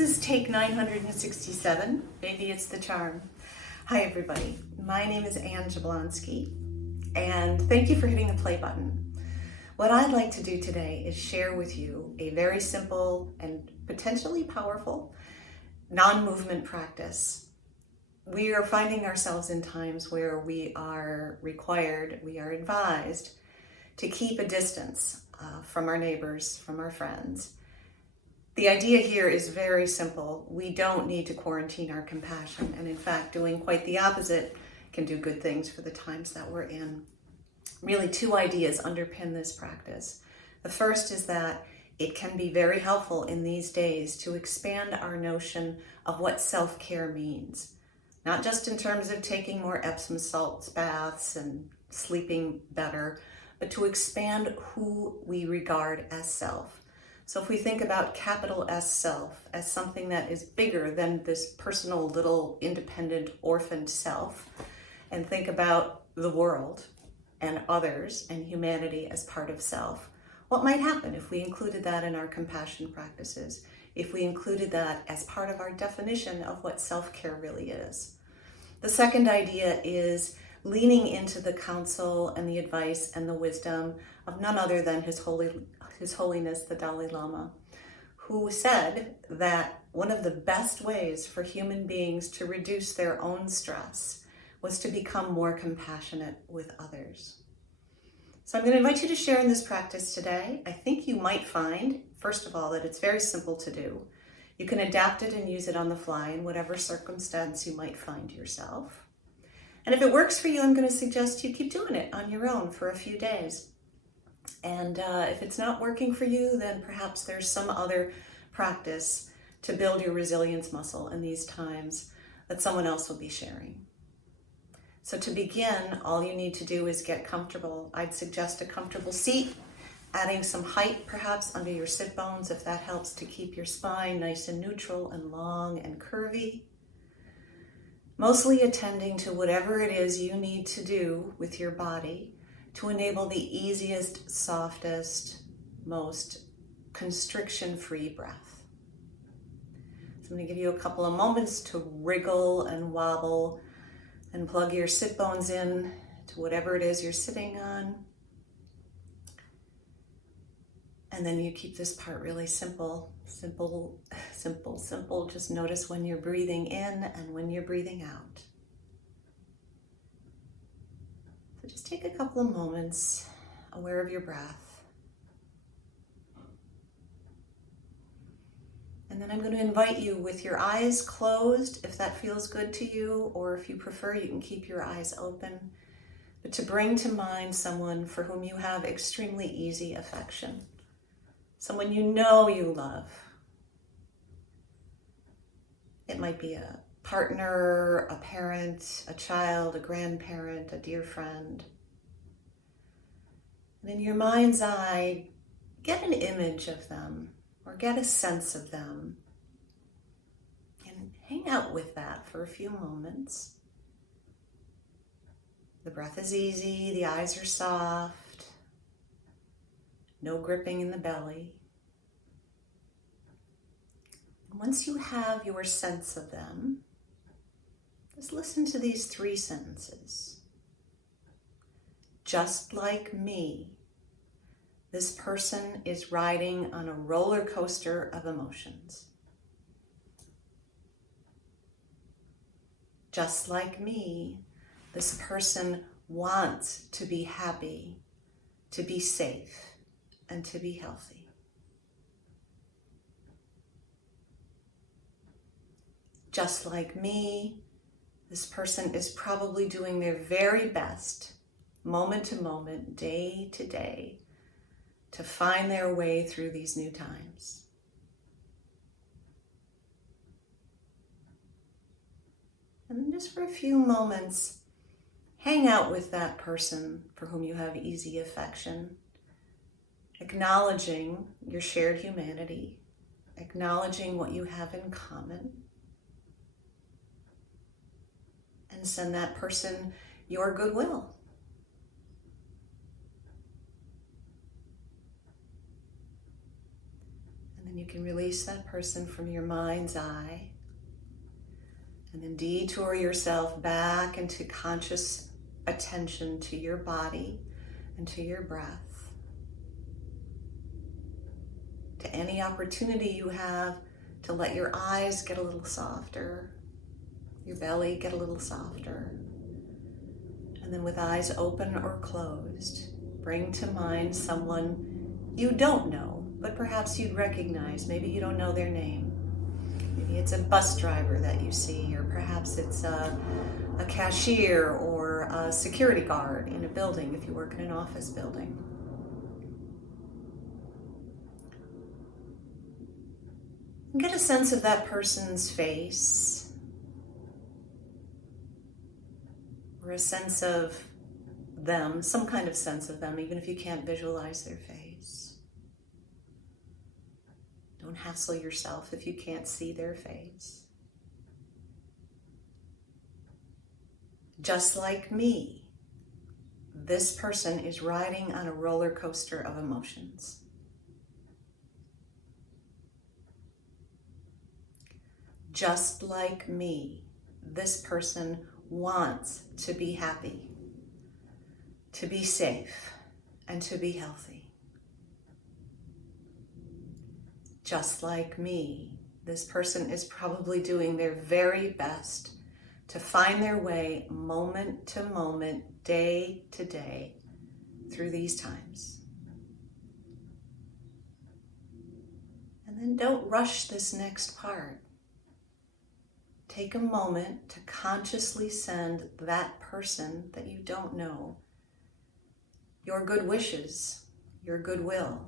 This is take 967. Maybe it's the charm. Hi, everybody. My name is Jablonski, and thank you for hitting the play button. What I'd like to do today is share with you a very simple and potentially powerful non-movement practice. We are finding ourselves in times where we are advised to keep a distance from our neighbors, from our friends. The idea here is very simple. We don't need to quarantine our compassion, and in fact, doing quite the opposite can do good things for the times that we're in. Really, two ideas underpin this practice. The first is that it can be very helpful in these days to expand our notion of what self-care means. Not just in terms of taking more Epsom salts baths and sleeping better, but to expand who we regard as self. So if we think about capital S self as something that is bigger than this personal little independent orphaned self, and think about the world and others and humanity as part of self, what might happen if we included that in our compassion practices, if we included that as part of our definition of what self-care really is? The second idea is leaning into the counsel and the advice and the wisdom of none other than His Holiness the Dalai Lama, who said that one of the best ways for human beings to reduce their own stress was to become more compassionate with others. So I'm going to invite you to share in this practice today. I think you might find, first of all, that it's very simple to do. You can adapt it and use it on the fly in whatever circumstance you might find yourself. And if it works for you, I'm going to suggest you keep doing it on your own for a few days. And if it's not working for you, then perhaps there's some other practice to build your resilience muscle in these times that someone else will be sharing. So to begin, all you need to do is get comfortable. I'd suggest a comfortable seat, adding some height perhaps under your sit bones if that helps to keep your spine nice and neutral and long and curvy. Mostly attending to whatever it is you need to do with your body to enable the easiest, softest, most constriction-free breath. So I'm going to give you a couple of moments to wriggle and wobble and plug your sit bones in to whatever it is you're sitting on. And then you keep this part really simple. Just notice when you're breathing in and when you're breathing out. So just take a couple of moments, aware of your breath. And then I'm going to invite you with your eyes closed, if that feels good to you, or if you prefer, you can keep your eyes open, but to bring to mind someone for whom you have extremely easy affection. Someone you know you love. It might be a partner, a parent, a child, a grandparent, a dear friend. And in your mind's eye, get an image of them or get a sense of them and hang out with that for a few moments. The breath is easy, the eyes are soft. No gripping in the belly. Once you have your sense of them, just listen to these three sentences. Just like me, this person is riding on a roller coaster of emotions. Just like me, this person wants to be happy, to be safe, and to be healthy. Just like me, this person is probably doing their very best, moment to moment, day to day, to find their way through these new times. And then just for a few moments, hang out with that person for whom you have easy affection, acknowledging your shared humanity, acknowledging what you have in common, and send that person your goodwill. then you can release that person from your mind's eye. And then detour yourself back into conscious attention to your body and to your breath. To any opportunity you have to let your eyes get a little softer, your belly get a little softer. And then with eyes open or closed, bring to mind someone you don't know, but perhaps you'd recognize. Maybe you don't know their name. Maybe it's a bus driver that you see, or perhaps it's a cashier or a security guard in a building if you work in an office building. Get a sense of that person's face, or a sense of them, some kind of sense of them, even if you can't visualize their face. Don't hassle yourself if you can't see their face. Just like me, this person is riding on a roller coaster of emotions. Just like me, this person wants to be happy, to be safe, and to be healthy. Just like me, this person is probably doing their very best to find their way moment to moment, day to day, through these times. And then don't rush this next part. Take a moment to consciously send that person that you don't know your good wishes, your goodwill.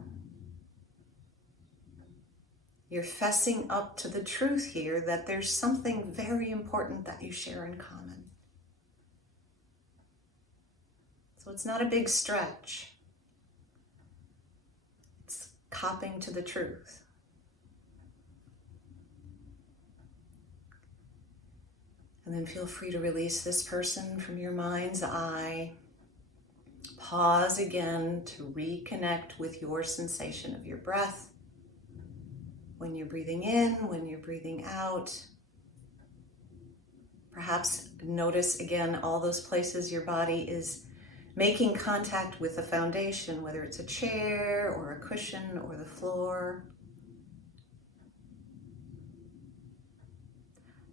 You're fessing up to the truth here that there's something very important that you share in common. So it's not a big stretch. It's copping to the truth. And then feel free to release this person from your mind's eye. Pause again to reconnect with your sensation of your breath. When you're breathing in, when you're breathing out. Perhaps notice again all those places your body is making contact with the foundation, whether it's a chair or a cushion or the floor.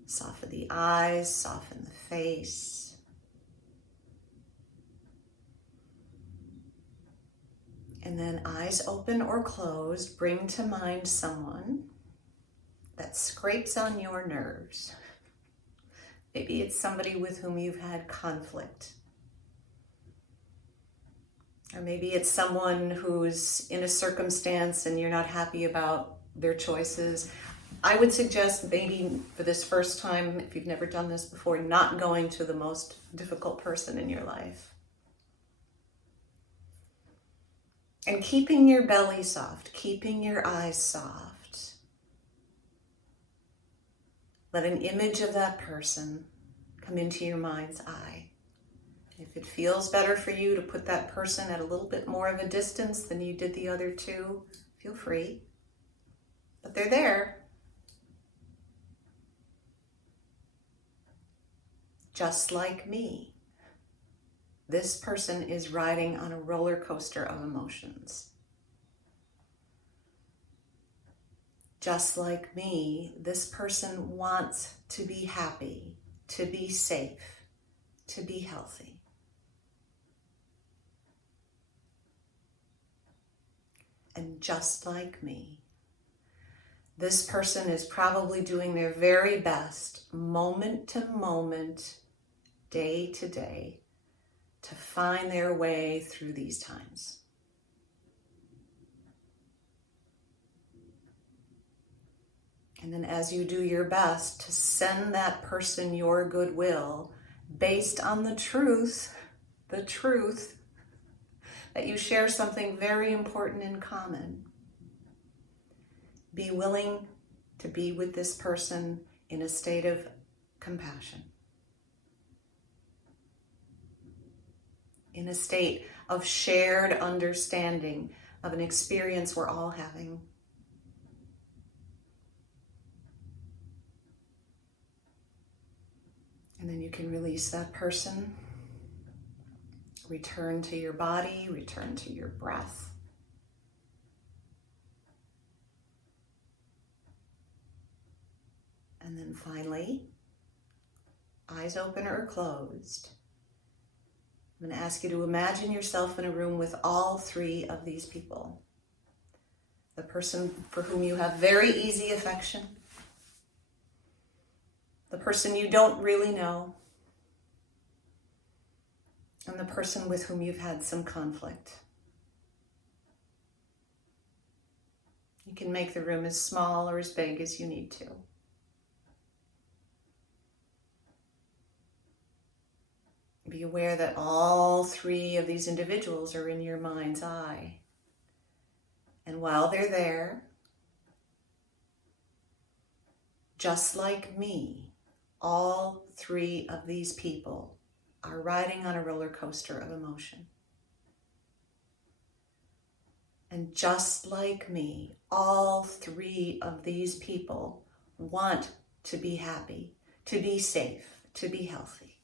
Soften the eyes, soften the face. And then eyes open or closed, bring to mind someone that scrapes on your nerves. Maybe it's somebody with whom you've had conflict. Or maybe it's someone who's in a circumstance and you're not happy about their choices. I would suggest maybe for this first time, if you've never done this before, not going to the most difficult person in your life. And keeping your belly soft, keeping your eyes soft. Let an image of that person come into your mind's eye. If it feels better for you to put that person at a little bit more of a distance than you did the other two, feel free. But they're there. Just like me. This person is riding on a roller coaster of emotions. Just like me, this person wants to be happy, to be safe, to be healthy. And just like me, this person is probably doing their very best, moment to moment, day to day, to find their way through these times. And then as you do your best to send that person your goodwill based on the truth that you share something very important in common, be willing to be with this person in a state of compassion. In a state of shared understanding of an experience we're all having. can release that person. Return to your body, return to your breath. And then finally, eyes open or closed. I'm going to ask you to imagine yourself in a room with all three of these people. The person for whom you have very easy affection, the person you don't really know, and the person with whom you've had some conflict. You can make the room as small or as big as you need to. Be aware that all three of these individuals are in your mind's eye. And while they're there, just like me, all three of these people are riding on a roller coaster of emotion. And just like me, all three of these people want to be happy, to be safe, to be healthy.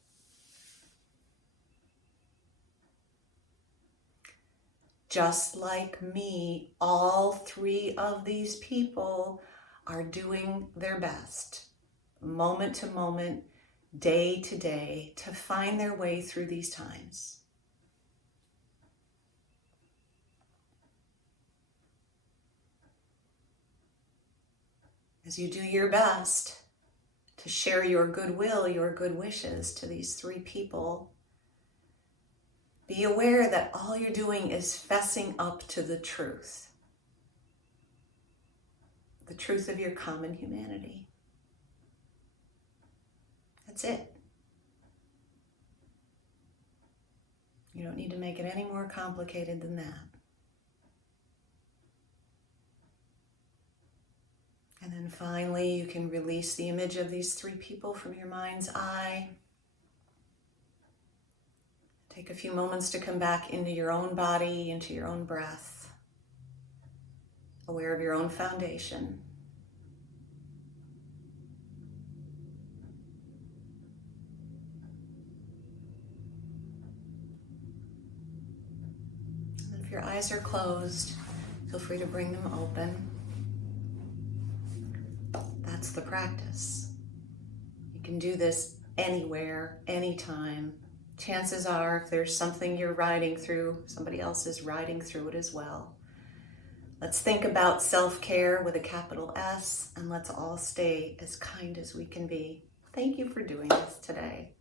Just like me, all three of these people are doing their best, moment to moment, day to day, to find their way through these times. As you do your best to share your goodwill, your good wishes to these three people, be aware that all you're doing is fessing up to the truth of your common humanity. That's it. You don't need to make it any more complicated than that. And then finally, you can release the image of these three people from your mind's eye. Take a few moments to come back into your own body, into your own breath, aware of your own foundation. And if your eyes are closed, feel free to bring them open. That's the practice. You can do this anywhere, anytime. Chances are, if there's something you're riding through, somebody else is riding through it as well. Let's think about self-care with a capital S, and let's all stay as kind as we can be. Thank you for doing this today.